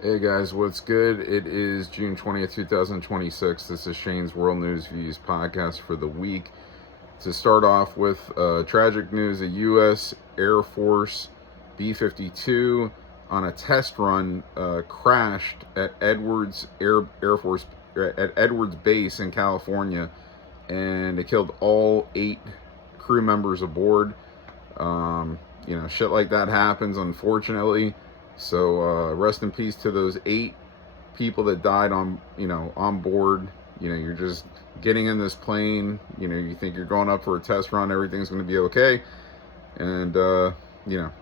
Hey guys, what's good? It is June 20th, 2026. This is Shane's World News Views podcast for the week. To start off with tragic news, a U.S. Air Force B-52 on a test run crashed at Air Force at Edwards Base in California, and it killed all 8 crew members aboard. Shit like that happens, unfortunately. So rest in peace to those 8 people that died on board. You're just getting in this plane. You think you're going up for a test run, everything's going to be okay, and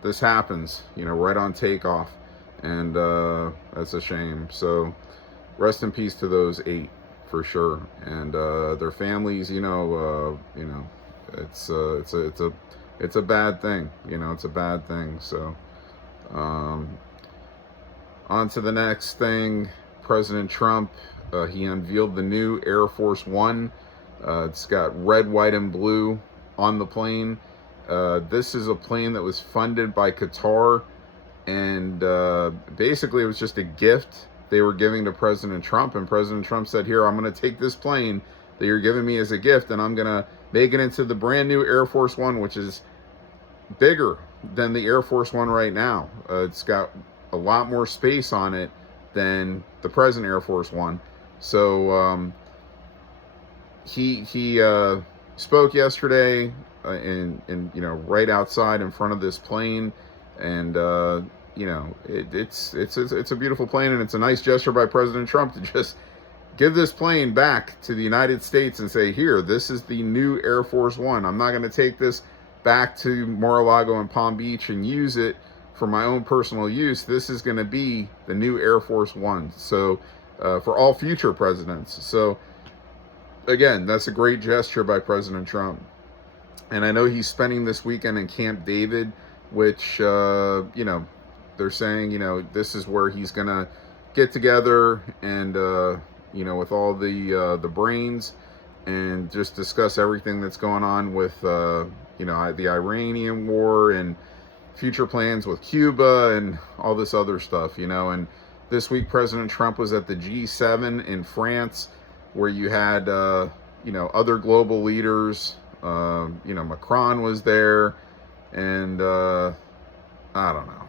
this happens. Right on takeoff, and that's a shame. So rest in peace to those 8 for sure, and their families. It's a bad thing. It's a bad thing. So. Um, On to the next thing. President Trump, he unveiled the new Air Force One. It's got red, white, and blue on the plane. This is a plane that was funded by Qatar, and basically it was just a gift they were giving to President Trump. And President Trump said, "Here, I'm going to take this plane that you're giving me as a gift, and I'm going to make it into the brand new Air Force One, which is bigger than the Air Force One right now. It's got a lot more space on it than the present Air Force One." So he spoke yesterday in right outside in front of this plane, and it's a beautiful plane, and it's a nice gesture by President Trump to just give this plane back to the United States and say, "Here, this is the new Air Force One. I'm not going to take this back to Mar-a-Lago and Palm Beach and use it for my own personal use. This is going to be the new Air Force One." So for all future presidents. So again, that's a great gesture by President Trump. And I know he's spending this weekend in Camp David, which they're saying this is where he's going to get together and with all the brains, and just discuss everything that's going on with the Iranian war and future plans with Cuba and all this other stuff. And this week President Trump was at the G7 in France, where you had other global leaders. Macron was there, and I don't know,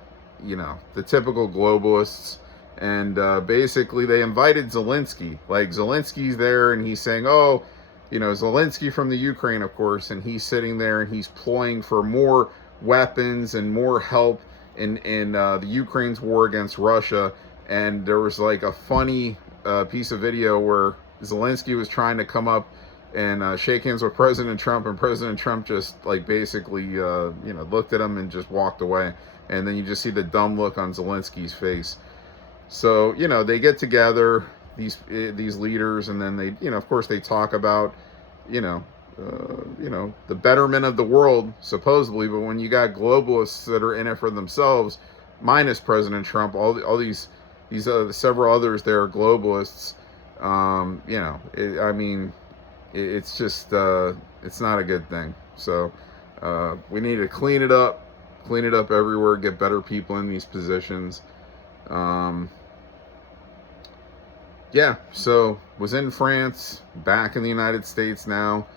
the typical globalists. And basically they invited Zelensky. Like, Zelensky's there, and he's saying, "Oh, Zelensky from the Ukraine, of course," and he's sitting there and he's ploying for more weapons and more help in the Ukraine's war against Russia. And there was like a funny piece of video where Zelensky was trying to come up and shake hands with President Trump, and President Trump just basically looked at him and just walked away. And then you just see the dumb look on Zelensky's face. So they get together, these leaders, and then they of course they talk about the betterment of the world, supposedly. But when you got globalists that are in it for themselves, minus President Trump, all these several others there are globalists. It's just it's not a good thing. So we need to clean it up everywhere, get better people in these positions. So was in France, back in the United States now.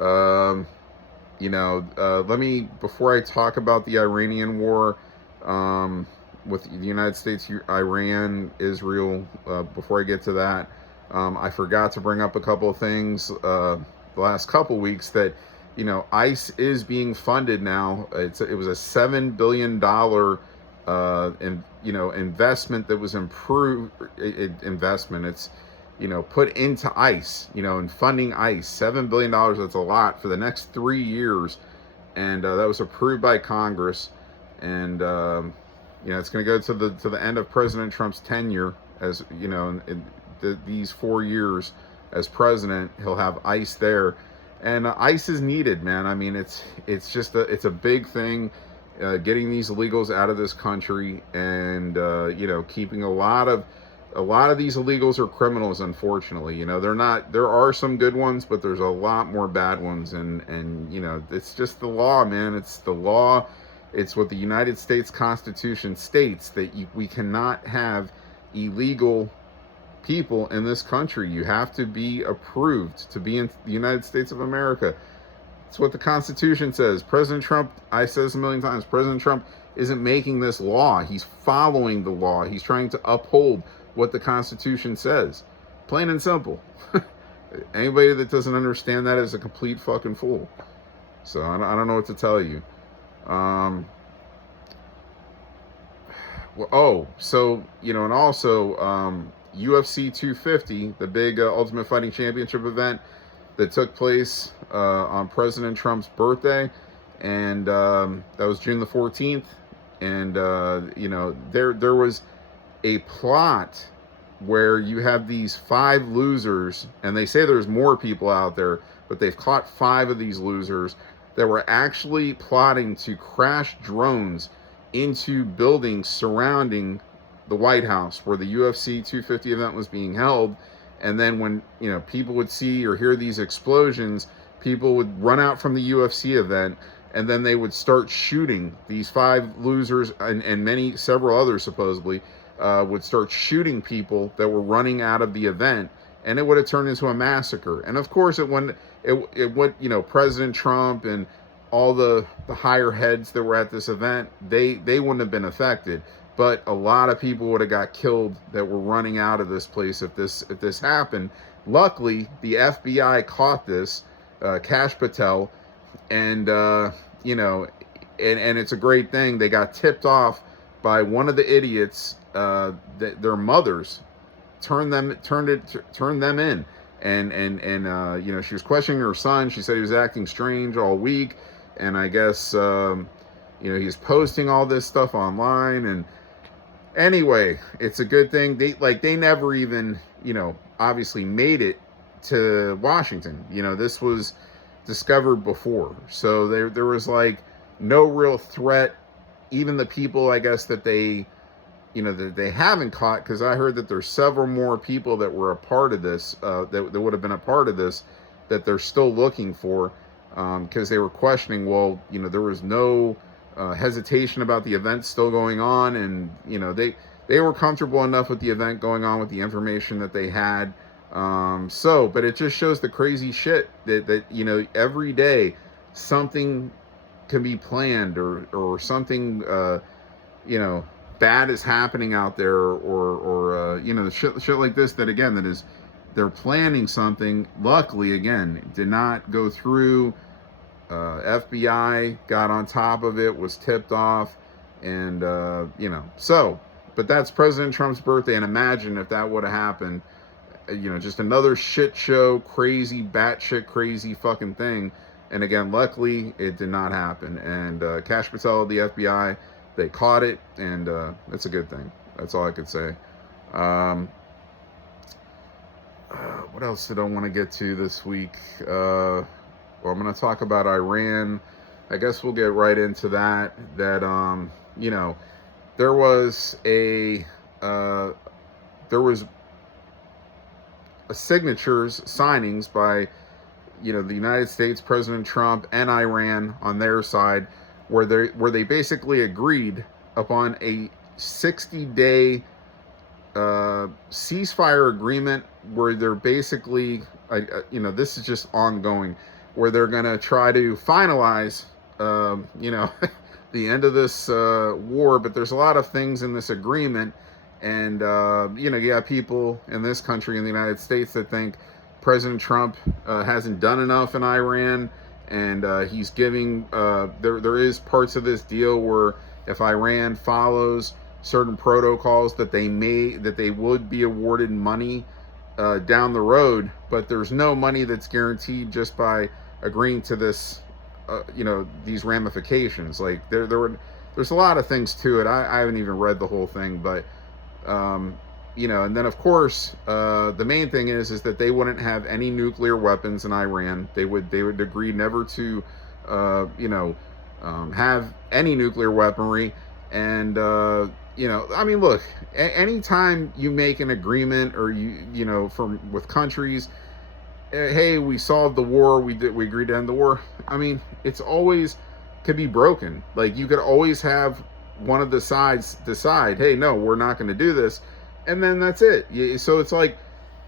Let me, before I talk about the Iranian war, with the United States, Iran, Israel, before I get to that, I forgot to bring up a couple of things the last couple of weeks, that ICE is being funded now. It was a $7 billion investment that was improved investment. It's put into ICE, and funding ICE. $7 billion, that's a lot for the next 3 years. And that was approved by Congress. And it's going to go to the end of President Trump's tenure. As these 4 years as president, he'll have ICE there. And ICE is needed, man. I mean, it's a big thing. Getting these illegals out of this country, and keeping a lot of these illegals are criminals, unfortunately. There are some good ones, but there's a lot more bad ones, and it's just the law, man. It's the law. It's what the United States Constitution states, that we cannot have illegal people in this country. You have to be approved to be in the United States of America. It's what the Constitution says. President Trump, I said this a million times, President Trump isn't making this law. He's following the law. He's trying to uphold what the Constitution says. Plain and simple. Anybody that doesn't understand that is a complete fucking fool. So I don't know what to tell you. So, you know, and also UFC 250, the big Ultimate Fighting Championship event that took place on President Trump's birthday, and that was June the 14th. And you know, there was a plot where you have these 5 losers, and they say there's more people out there, but they've caught 5 of these losers that were actually plotting to crash drones into buildings surrounding the White House where the UFC 250 event was being held. And then when, you know, people would see or hear these explosions, people would run out from the UFC event, and then they would start shooting these 5 losers, and several others supposedly would start shooting people that were running out of the event, and it would have turned into a massacre. And of course, it went, you know, President Trump and all the higher heads that were at this event, they wouldn't have been affected, but a lot of people would have got killed that were running out of this place if this happened. Luckily, the FBI caught this, Kash Patel, and you know, and it's a great thing. They got tipped off by one of the idiots. Their mothers turned them in, and you know, she was questioning her son. She said he was acting strange all week, and I guess you know, he's posting all this stuff online. And anyway, it's a good thing. They never even, you know, obviously made it to Washington. You know, this was discovered before, so there was like no real threat. Even the people, I guess, that they, you know, that they haven't caught, because I heard that there's several more people that were a part of this, that would have been a part of this, that they're still looking for, because they were questioning, well, you know, there was no hesitation about the event still going on, and, you know, they were comfortable enough with the event going on with the information that they had. But it just shows the crazy shit that you know, every day something can be planned, or something, you know, bad is happening out there, or you know, shit like this, that again, that is, they're planning something. Luckily, again, it did not go through. FBI got on top of it, was tipped off, and you know, so, but that's President Trump's birthday, and imagine if that would have happened, you know, just another shit show, crazy, batshit crazy fucking thing. And again, luckily, it did not happen. And Kash Patel, the FBI, they caught it, and that's a good thing. That's all I could say. What else did I want to get to this week? Well, I'm going to talk about Iran. I guess we'll get right into that. You know, there was signatures, signings by, you know, the United States, President Trump, and Iran on their side, where they basically agreed upon a 60-day ceasefire agreement, where they're basically, you know, this is just ongoing, where they're going to try to finalize, you know, the end of this war. But there's a lot of things in this agreement, and you know, you have people in this country, in the United States, that think President Trump hasn't done enough in Iran, and he's giving, there is parts of this deal where if Iran follows certain protocols, that they would be awarded money down the road, but there's no money that's guaranteed just by agreeing to this, you know, these ramifications. Like there's a lot of things to it. I haven't even read the whole thing, but you know, and then of course, the main thing is that they wouldn't have any nuclear weapons in Iran. They would agree never to, you know, have any nuclear weaponry. And, you know, I mean, look, anytime you make an agreement, or you know, with countries, hey, we solved the war, we agreed to end the war. I mean, it's always could be broken. Like, you could always have one of the sides decide, hey, no, we're not going to do this. and then that's it. So it's like,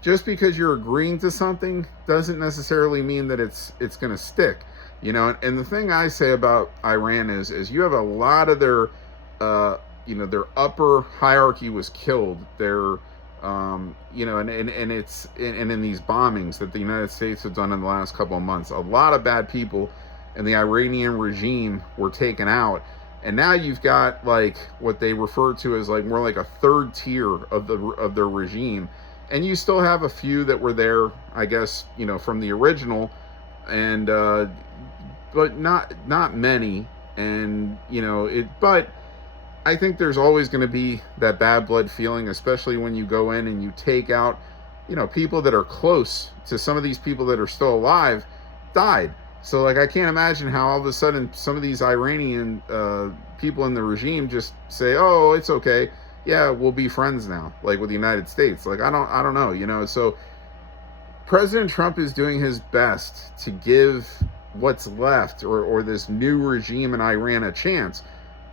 just because you're agreeing to something doesn't necessarily mean that it's going to stick, you know. And the thing I say about Iran is you have a lot of their their upper hierarchy was killed. Their and it's in these bombings that the United States have done in the last couple of months, a lot of bad people in the Iranian regime were taken out. And now you've got like what they refer to as like more like a third tier of their regime. And you still have a few that were there, I guess, from the original, and but not many. And but I think there's always going to be that bad blood feeling, especially when you go in and you take out, people that are close to some of these people that are still alive died. So like, I can't imagine how all of a sudden some of these Iranian people in the regime just say, "Oh, it's okay. Yeah, we'll be friends now," like with the United States. Like, I don't know, So President Trump is doing his best to give what's left or this new regime in Iran a chance.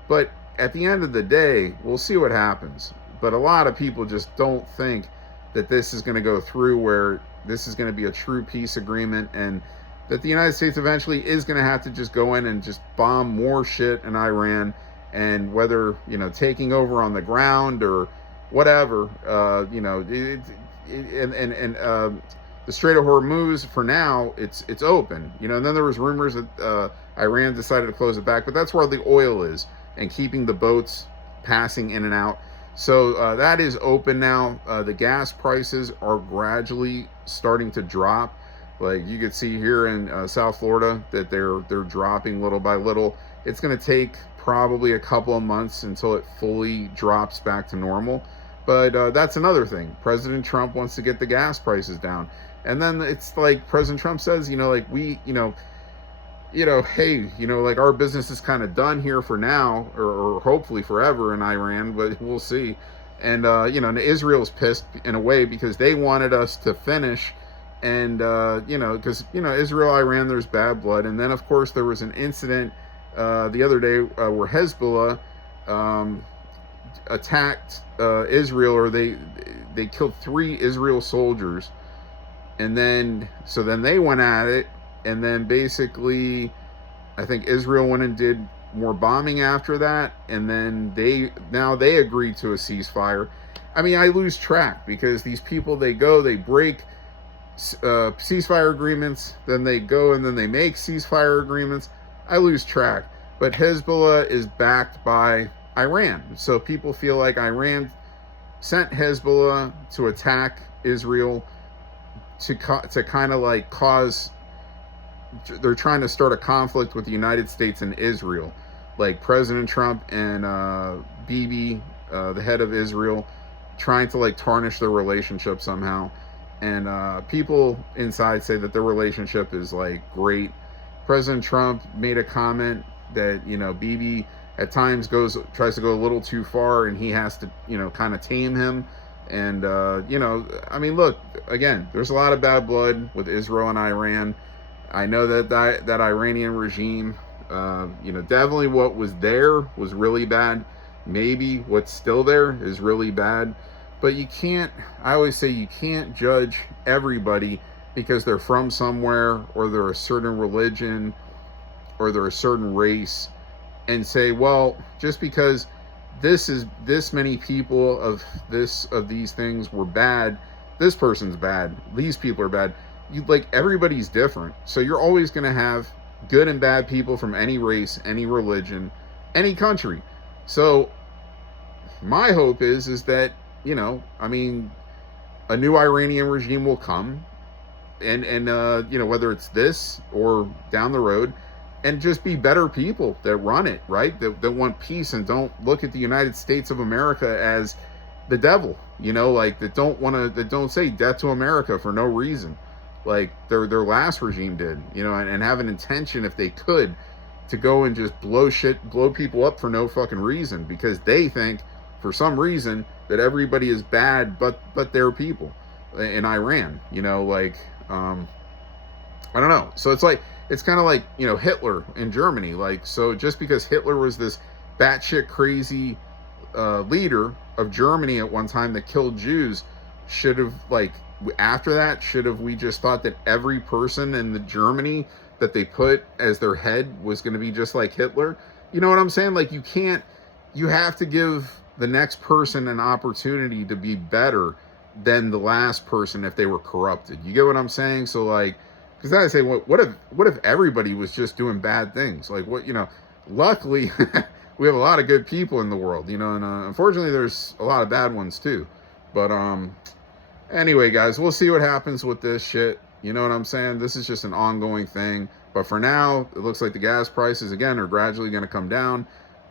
But at the end of the day, we'll see what happens. But a lot of people just don't think that this is going to go through, where this is going to be a true peace agreement, and that the United States eventually is going to have to just go in and just bomb more shit in Iran. And whether, taking over on the ground or whatever, the Strait of Hormuz, for now, it's open, and then there was rumors that Iran decided to close it back, but that's where the oil is, and keeping the boats passing in and out. So that is open now. The gas prices are gradually starting to drop. Like you could see here in South Florida that they're dropping little by little. It's going to take probably a couple of months until it fully drops back to normal. But that's another thing. President Trump wants to get the gas prices down. And then it's like President Trump says, like hey, like our business is kind of done here for now, or hopefully forever in Iran, but we'll see. And, and Israel's pissed in a way because they wanted us to finish. And, because, Israel, Iran, there's bad blood. And then, of course, there was an incident the other day where Hezbollah attacked Israel, or they killed 3 Israel soldiers. And then they went at it. And then basically, I think Israel went and did more bombing after that. And then they agreed to a ceasefire. I mean, I lose track because these people, they break ceasefire agreements, then they go and then they make ceasefire agreements. I lose track. But Hezbollah is backed by Iran. So people feel like Iran sent Hezbollah to attack Israel to kind of like cause, they're trying to start a conflict with the United States and Israel. Like President Trump and Bibi, the head of Israel, trying to like tarnish their relationship somehow. And people inside say that their relationship is like great. President Trump made a comment that, Bibi at times tries to go a little too far, and he has to, kind of tame him. And, I mean, look, again, there's a lot of bad blood with Israel and Iran. I know that Iranian regime, definitely what was there was really bad. Maybe what's still there is really bad. But I always say you can't judge everybody because they're from somewhere, or they're a certain religion, or they're a certain race, and say, well, just because this many people of these things were bad, this person's bad, these people are bad. Everybody's different. So you're always going to have good and bad people from any race, any religion, any country. So my hope is that, a new Iranian regime will come, and whether it's this or down the road, and just be better people that run it, right? That want peace and don't look at the United States of America as the devil, that don't say death to America for no reason, like their last regime did, and have an intention, if they could, to go and just blow people up for no fucking reason, because they think for some reason that everybody is bad but their people in Iran, I don't know. So it's kind of like, Hitler in Germany. So just because Hitler was this batshit crazy, leader of Germany at one time that killed Jews should have, like, after that, should have we just thought that every person in the Germany that they put as their head was going to be just like Hitler? You know what I'm saying? Like, you have to give the next person an opportunity to be better than the last person if they were corrupted. You get what I'm saying? So, like, because I say, what if everybody was just doing bad things? Like, what, you know, luckily we have a lot of good people in the world, you know, and unfortunately there's a lot of bad ones too. But anyway, guys, we'll see what happens with this shit. You know what I'm saying? This is just an ongoing thing. But for now, it looks like the gas prices, again, are gradually going to come down.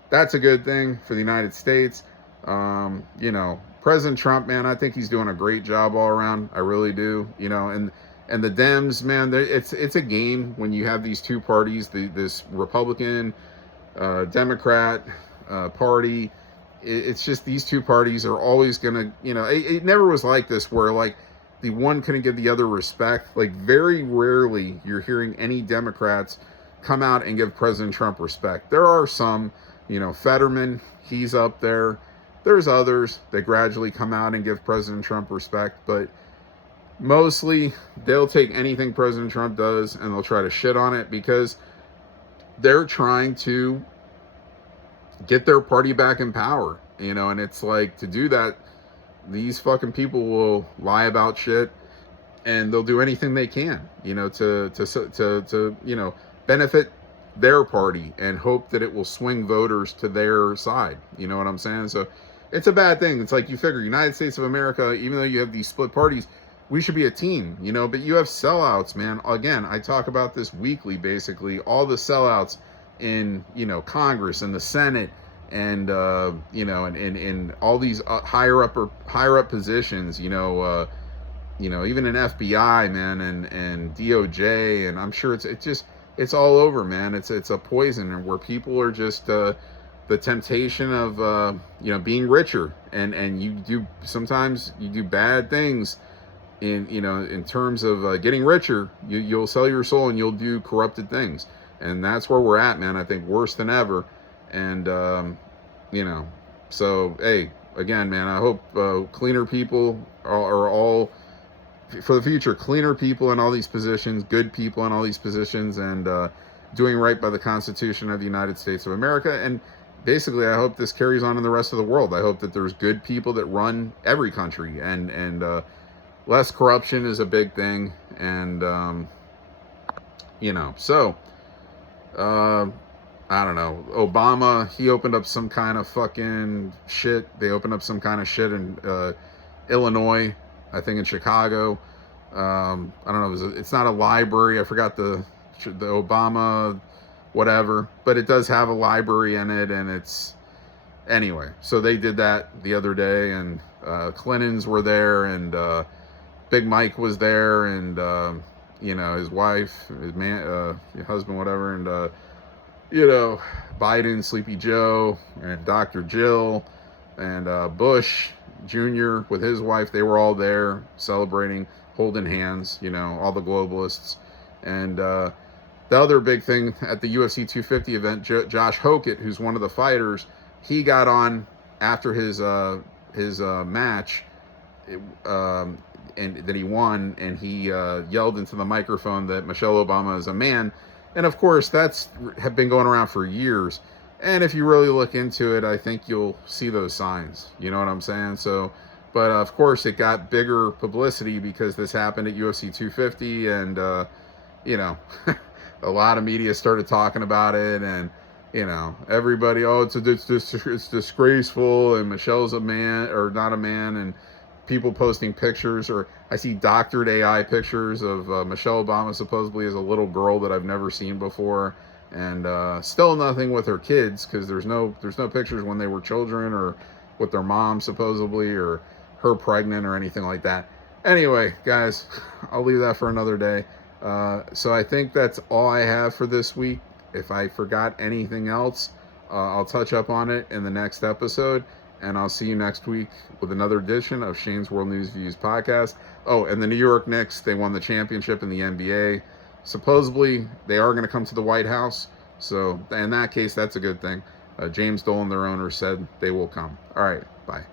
That's a good thing for the United States. You know, President Trump, man, I think he's doing a great job all around. I really do. You know, and the Dems, man, it's a game when you have these two parties, this Republican, Democrat party. It's just these two parties are always going to, you know, it never was like this where, like, the one couldn't give the other respect. Like, very rarely you're hearing any Democrats come out and give President Trump respect. There are some, you know, Fetterman, he's up there. There's others that gradually come out and give President Trump respect, but mostly they'll take anything President Trump does and they'll try to shit on it because they're trying to get their party back in power, you know. And it's like, to do that, these fucking people will lie about shit and they'll do anything they can, you know, to you know, benefit their party and hope that it will swing voters to their side. You know what I'm saying? So it's a bad thing. It's like, you figure United States of America, even though you have these split parties, we should be a team, you know. But you have sellouts, man. Again, I talk about this weekly, basically, all the sellouts in, you know, Congress and the Senate and you know, and in all these higher up positions, you know, even in FBI, man, and DOJ, and I'm sure it's all over, man. It's a poison, and where people are just the temptation of you know, being richer, and sometimes you do bad things in, you know, in terms of getting richer. You'll sell your soul and you'll do corrupted things, and that's where we're at, man. I think worse than ever. And you know, so hey, again, man, I hope cleaner people are all, for the future, cleaner people in all these positions, good people in all these positions, and doing right by the Constitution of the United States of America. And basically, I hope this carries on in the rest of the world. I hope that there's good people that run every country, and less corruption is a big thing. And you know, so I don't know, Obama, he opened up some kind of fucking shit. They opened up some kind of shit in Illinois, I think in Chicago. I don't know, it's not a library. I forgot the Obama whatever, but it does have a library in it, and it's, anyway. So they did that the other day, and Clintons were there, and Big Mike was there, and you know, his wife, his man, husband, whatever, and you know, Biden, Sleepy Joe, and Dr. Jill, and Bush Jr. with his wife. They were all there celebrating, holding hands, you know, all the globalists. And the other big thing at the UFC 250 event, Josh Hokett, who's one of the fighters, he got on after his match, and that he won, and he yelled into the microphone that Michelle Obama is a man. And of course, that's have been going around for years. And if you really look into it, I think you'll see those signs. You know what I'm saying? So, but of course, it got bigger publicity because this happened at UFC 250, and you know, a lot of media started talking about it, and you know, everybody, oh, it's disgraceful, and Michelle's a man or not a man, and people posting pictures, or I see doctored AI pictures of Michelle Obama supposedly as a little girl that I've never seen before, and still nothing with her kids, because there's no pictures when they were children, or with their mom supposedly, or her pregnant, or anything like that. Anyway, guys, I'll leave that for another day. So I think that's all I have for this week. If I forgot anything else, I'll touch up on it in the next episode. And I'll see you next week with another edition of Shane's World News Views podcast. Oh, and the New York Knicks, they won the championship in the NBA. Supposedly, they are going to come to the White House. So, in that case, that's a good thing. James Dolan, their owner, said they will come. All right, bye.